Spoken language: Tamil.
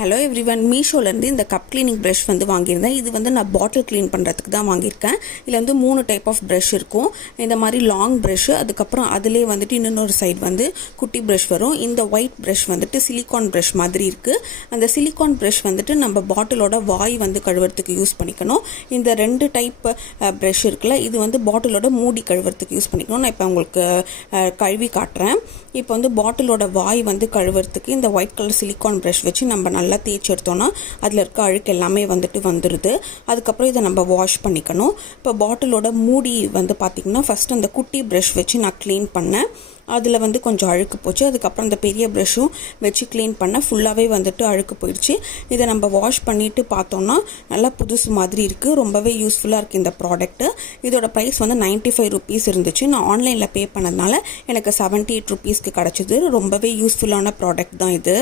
ஹலோ எவ்ரிவன், மீஷோலேருந்து இந்த கப் கிளீனிங் ப்ரஷ் வந்து வாங்கியிருந்தேன். இது வந்து நான் பாட்டில் க்ளீன் பண்ணுறதுக்கு தான் வாங்கியிருக்கேன். இதில் வந்து 3 டைப் ஆஃப் ப்ரஷ் இருக்கும். இந்த மாதிரி லாங் ப்ரஷ்ஷு, அதுக்கப்புறம் அதிலே வந்துட்டு இன்னொரு சைடு வந்து குட்டி ப்ரஷ் வரும். இந்த ஒயிட் ப்ரஷ் வந்துட்டு சிலிக்கான் ப்ரஷ் மாதிரி இருக்குது. அந்த சிலிக்கான் ப்ரஷ் வந்துட்டு நம்ம பாட்டிலோட வாய் வந்து கழுவுறதுக்கு யூஸ் பண்ணிக்கணும். இந்த 2 டைப் ப்ரஷ் இருக்குல்ல, இது வந்து பாட்டிலோட மூடி கழுவுறதுக்கு யூஸ் பண்ணிக்கணும். நான் இப்போ உங்களுக்கு கழுவி காட்டுறேன். இப்போ வந்து பாட்டிலோட வாய் வந்து கழுவுறதுக்கு இந்த ஒயிட் கலர் சிலிக்கான் ப்ரஷ் வச்சு நம்ம நல்லா தேய்ச்சி எடுத்தோன்னா அதில் இருக்க அழுக்கு எல்லாமே வந்துட்டு வந்துடுது. அதுக்கப்புறம் இதை நம்ம வாஷ் பண்ணிக்கணும். இப்போ பாட்டிலோட மூடி வந்து பார்த்திங்கன்னா ஃபஸ்ட்டு அந்த குட்டி ப்ரஷ் வச்சு நான் க்ளீன் பண்ணேன். அதில் வந்து கொஞ்சம் அழுக்கு போச்சு. அதுக்கப்புறம் அந்த பெரிய ப்ரஷ்ஷும் வச்சு க்ளீன் பண்ண ஃபுல்லாகவே வந்துட்டு அழுக்கு போயிடுச்சு. இதை நம்ம வாஷ் பண்ணிவிட்டு பார்த்தோன்னா நல்லா புதுசு மாதிரி இருக்குது. ரொம்பவே யூஸ்ஃபுல்லாக இருக்குது இந்த ப்ராடக்ட்டு. இதோட ப்ரைஸ் வந்து 95 ருபீஸ் இருந்துச்சு. நான் ஆன்லைனில் பே பண்ணதுனால எனக்கு 78 ருபீஸ்க்கு கிடச்சிது. ரொம்பவே யூஸ்ஃபுல்லான ப்ராடக்ட் தான் இது.